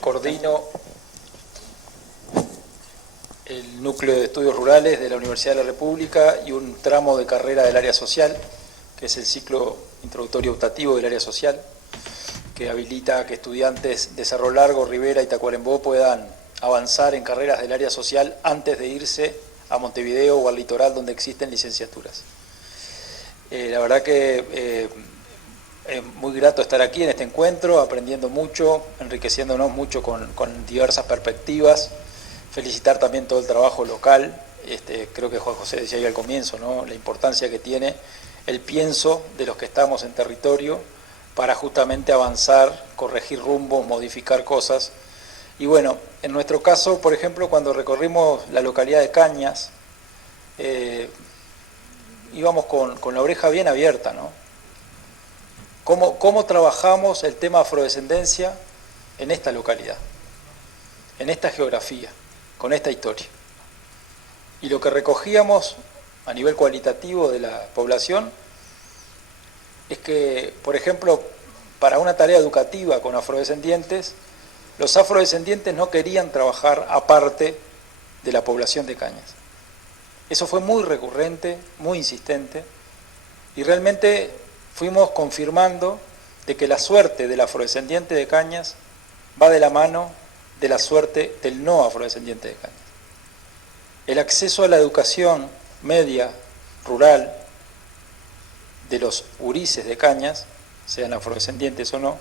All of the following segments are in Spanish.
Coordino el núcleo de estudios rurales de la Universidad de la República y un tramo de carrera del área social, que es el ciclo introductorio optativo del área social, que habilita a que estudiantes de Cerro Largo, Rivera y Tacuarembó puedan avanzar en carreras del área social antes de irse a Montevideo o al litoral donde existen licenciaturas. La verdad que es muy grato estar aquí en este encuentro, aprendiendo mucho, enriqueciéndonos mucho con diversas perspectivas. Felicitar también todo el trabajo local. Creo que Juan José decía ahí al comienzo, ¿no?, la importancia que tiene el pienso de los que estamos en territorio para justamente avanzar, corregir rumbos, modificar cosas. Y bueno, en nuestro caso, por ejemplo, cuando recorrimos la localidad de Cañas, íbamos con la oreja bien abierta, ¿no? ¿Cómo trabajamos el tema afrodescendencia en esta localidad, en esta geografía, con esta historia? Y lo que recogíamos a nivel cualitativo de la población es que, por ejemplo, para una tarea educativa con afrodescendientes, los afrodescendientes no querían trabajar aparte de la población de Cañas. Eso fue muy recurrente, muy insistente, y realmente fuimos confirmando de que la suerte del afrodescendiente de Cañas va de la mano de la suerte del no afrodescendiente de Cañas. El acceso a la educación media, rural, de los gurises de Cañas, sean afrodescendientes o no,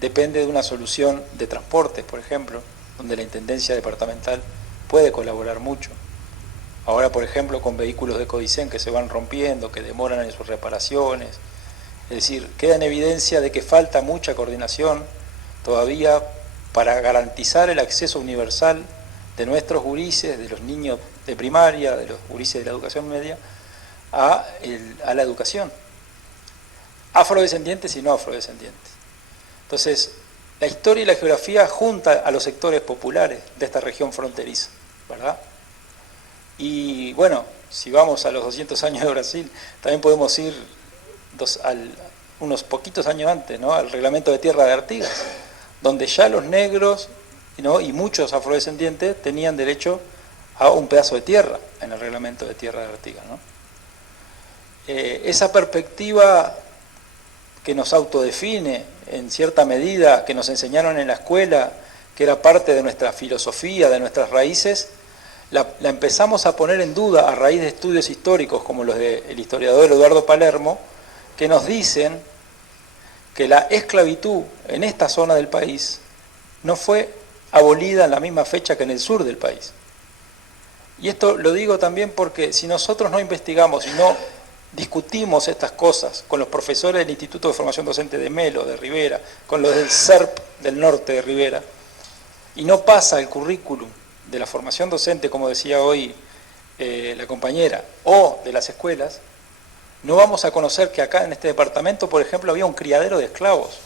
depende de una solución de transporte, por ejemplo, donde la Intendencia Departamental puede colaborar mucho. Ahora, por ejemplo, con vehículos de Codicen que se van rompiendo, que demoran en sus reparaciones. Es decir, queda en evidencia de que falta mucha coordinación todavía para garantizar el acceso universal de nuestros gurises, de los niños de primaria, de los gurises de la educación media, a la educación. Afrodescendientes y no afrodescendientes. Entonces, la historia y la geografía junta a los sectores populares de esta región fronteriza, ¿verdad? Y bueno, si vamos a los 200 años de Brasil, también podemos ir unos poquitos años antes, ¿no?, al reglamento de tierra de Artigas, donde ya los negros, ¿no?, y muchos afrodescendientes tenían derecho a un pedazo de tierra en el reglamento de tierra de Artigas, ¿no? Esa perspectiva que nos autodefine en cierta medida, que nos enseñaron en la escuela, que era parte de nuestra filosofía, de nuestras raíces, la empezamos a poner en duda a raíz de estudios históricos como los del historiador Eduardo Palermo, que nos dicen que la esclavitud en esta zona del país no fue abolida en la misma fecha que en el sur del país. Y esto lo digo también porque si nosotros no investigamos y no discutimos estas cosas con los profesores del Instituto de Formación Docente de Melo, de Rivera, con los del CERP del norte de Rivera, y no pasa el currículum de la formación docente, como decía hoy la compañera, o de las escuelas, no vamos a conocer que acá en este departamento, por ejemplo, había un criadero de esclavos.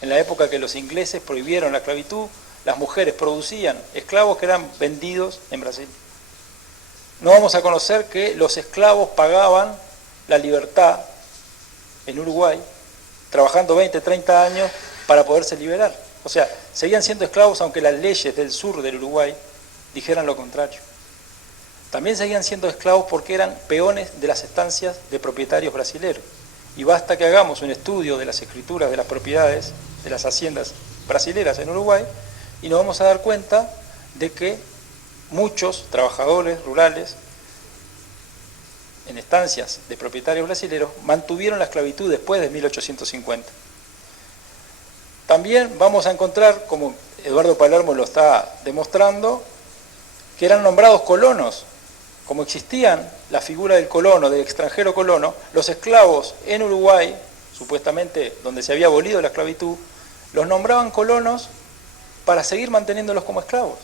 En la época que los ingleses prohibieron la esclavitud, las mujeres producían esclavos que eran vendidos en Brasil. No vamos a conocer que los esclavos pagaban la libertad en Uruguay, trabajando 20, 30 años para poderse liberar. O sea, seguían siendo esclavos aunque las leyes del sur del Uruguay dijeran lo contrario. También seguían siendo esclavos porque eran peones de las estancias de propietarios brasileros. Y basta que hagamos un estudio de las escrituras de las propiedades de las haciendas brasileras en Uruguay y nos vamos a dar cuenta de que muchos trabajadores rurales en estancias de propietarios brasileros mantuvieron la esclavitud después de 1850. También vamos a encontrar, como Eduardo Palermo lo está demostrando, que eran nombrados colonos. Como existían la figura del colono, del extranjero colono, los esclavos en Uruguay, supuestamente donde se había abolido la esclavitud, los nombraban colonos para seguir manteniéndolos como esclavos.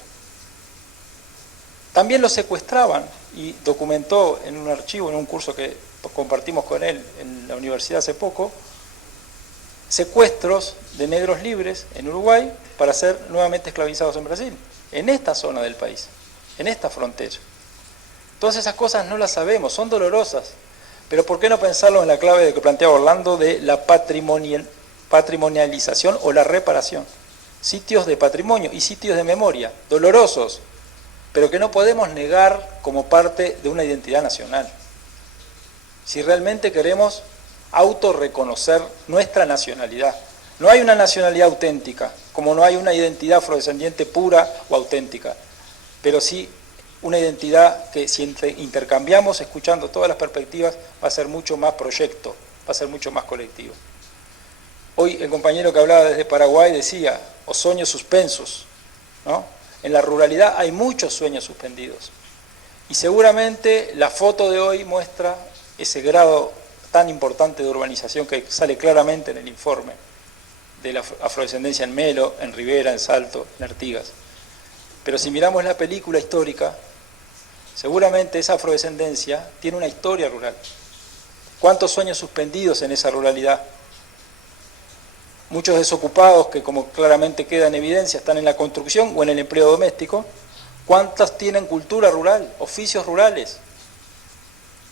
También los secuestraban, y documentó en un archivo, en un curso que compartimos con él en la universidad hace poco, secuestros de negros libres en Uruguay para ser nuevamente esclavizados en Brasil, en esta zona del país, en esta frontera. Todas esas cosas no las sabemos, son dolorosas, pero ¿por qué no pensarlo en la clave de que planteaba Orlando de la patrimonialización o la reparación? sitios de patrimonio y sitios de memoria, dolorosos, pero que no podemos negar como parte de una identidad nacional. Si realmente queremos autorreconocer nuestra nacionalidad. No hay una nacionalidad auténtica, como no hay una identidad afrodescendiente pura o auténtica, pero sí una identidad que si intercambiamos, escuchando todas las perspectivas, va a ser mucho más proyecto, va a ser mucho más colectivo. Hoy el compañero que hablaba desde Paraguay decía, o sueños suspensos, ¿no? En la ruralidad hay muchos sueños suspendidos. Y seguramente la foto de hoy muestra ese grado tan importante de urbanización que sale claramente en el informe de la afrodescendencia en Melo, en Rivera, en Salto, en Artigas. Pero si miramos la película histórica, seguramente esa afrodescendencia tiene una historia rural. ¿Cuántos sueños suspendidos en esa ruralidad? Muchos desocupados que, como claramente queda en evidencia, están en la construcción o en el empleo doméstico. ¿Cuántos tienen cultura rural, oficios rurales?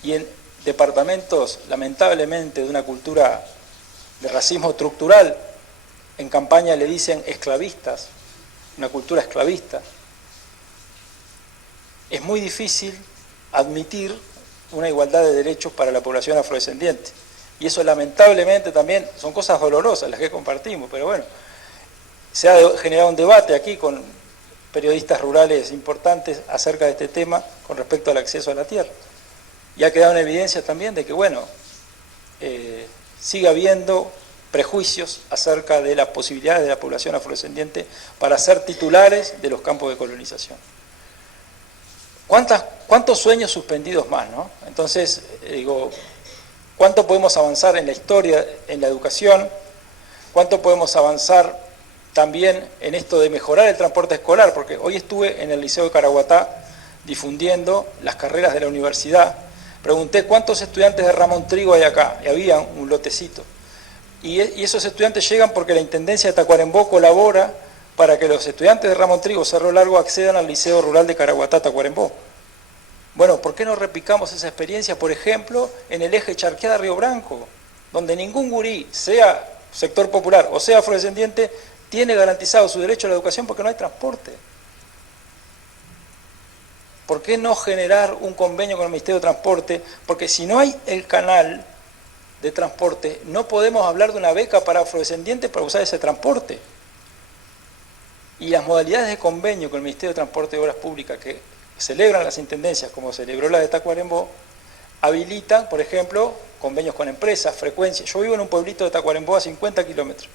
Y en departamentos, lamentablemente, de una cultura de racismo estructural, en campaña le dicen esclavistas, una cultura esclavista. Es muy difícil admitir una igualdad de derechos para la población afrodescendiente. Y eso lamentablemente también son cosas dolorosas las que compartimos, pero bueno, se ha generado un debate aquí con periodistas rurales importantes acerca de este tema con respecto al acceso a la tierra. Y ha quedado en evidencia también de que, bueno, sigue habiendo prejuicios acerca de las posibilidades de la población afrodescendiente para ser titulares de los campos de colonización. ¿Cuántos sueños suspendidos más, no? Entonces, digo, ¿cuánto podemos avanzar en la historia, en la educación? ¿Cuánto podemos avanzar también en esto de mejorar el transporte escolar? Porque hoy estuve en el Liceo de Caraguatá difundiendo las carreras de la universidad. Pregunté cuántos estudiantes de Ramón Trigo hay acá, y había un lotecito. Y esos estudiantes llegan porque la Intendencia de Tacuarembó colabora para que los estudiantes de Ramón Trigo, Cerro Largo, accedan al Liceo Rural de Caraguatá, Tacuarembó. Bueno, ¿por qué no replicamos esa experiencia, por ejemplo, en el eje Charqueada-Río Branco, donde ningún gurí, sea sector popular o sea afrodescendiente, tiene garantizado su derecho a la educación porque no hay transporte? ¿Por qué no generar un convenio con el Ministerio de Transporte? Porque si no hay el canal de transporte, no podemos hablar de una beca para afrodescendientes para usar ese transporte. Y las modalidades de convenio con el Ministerio de Transporte y Obras Públicas que celebran las intendencias, como celebró la de Tacuarembó, habilitan, por ejemplo, convenios con empresas, frecuencias. Yo vivo en un pueblito de Tacuarembó a 50 kilómetros.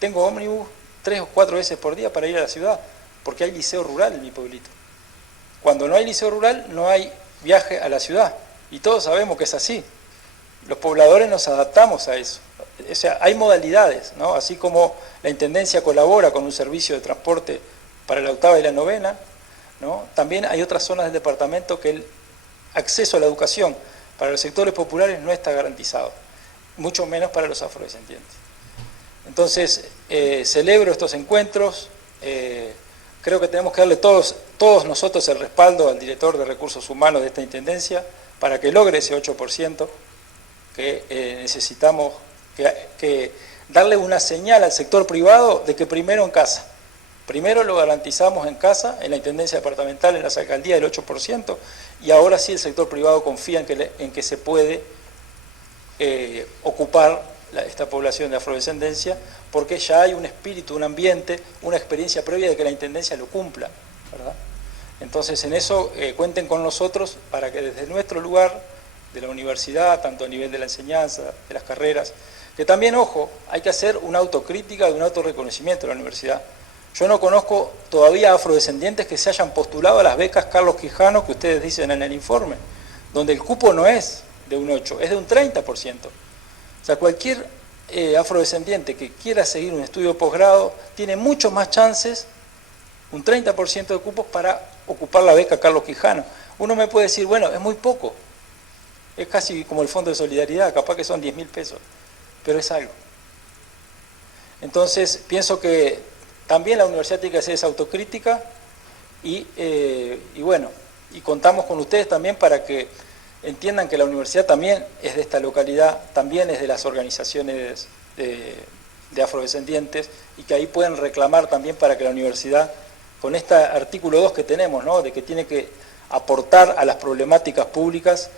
Tengo ómnibus 3 o 4 veces por día para ir a la ciudad, porque hay liceo rural en mi pueblito. Cuando no hay liceo rural, no hay viaje a la ciudad. Y todos sabemos que es así. Los pobladores nos adaptamos a eso. O sea, hay modalidades, ¿no? Así como la Intendencia colabora con un servicio de transporte para la octava y la novena, ¿no? También hay otras zonas del departamento que el acceso a la educación para los sectores populares no está garantizado, mucho menos para los afrodescendientes. Entonces, celebro estos encuentros, creo que tenemos que darle todos nosotros el respaldo al director de Recursos Humanos de esta Intendencia para que logre ese 8%, que necesitamos que darle una señal al sector privado de que primero en casa. Primero lo garantizamos en casa, en la Intendencia Departamental, en las alcaldías del 8%, y ahora sí el sector privado confía en que se puede ocupar esta población de afrodescendencia, porque ya hay un espíritu, un ambiente, una experiencia previa de que la Intendencia lo cumpla, ¿verdad? Entonces en eso cuenten con nosotros para que desde nuestro lugar, de la universidad, tanto a nivel de la enseñanza, de las carreras, que también, ojo, hay que hacer una autocrítica y un autorreconocimiento de la universidad. Yo no conozco todavía afrodescendientes que se hayan postulado a las becas Carlos Quijano que ustedes dicen en el informe, donde el cupo no es de un 8, es de un 30%. O sea, cualquier afrodescendiente que quiera seguir un estudio de posgrado tiene mucho más chances, un 30% de cupos para ocupar la beca Carlos Quijano. Uno me puede decir, bueno, es muy poco, es casi como el Fondo de Solidaridad, capaz que son 10.000 pesos, pero es algo. Entonces, pienso que también la universidad tiene que hacer esa autocrítica y bueno, y contamos con ustedes también para que entiendan que la universidad también es de esta localidad, también es de las organizaciones de de afrodescendientes, y que ahí pueden reclamar también para que la universidad, con este artículo 2 que tenemos, ¿no?, de que tiene que aportar a las problemáticas públicas,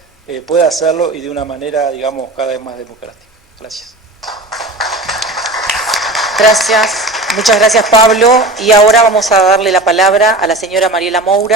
pueda hacerlo y de una manera, digamos, cada vez más democrática. Gracias. Gracias, muchas gracias Pablo. Y ahora vamos a darle la palabra a la señora Mariela Moura.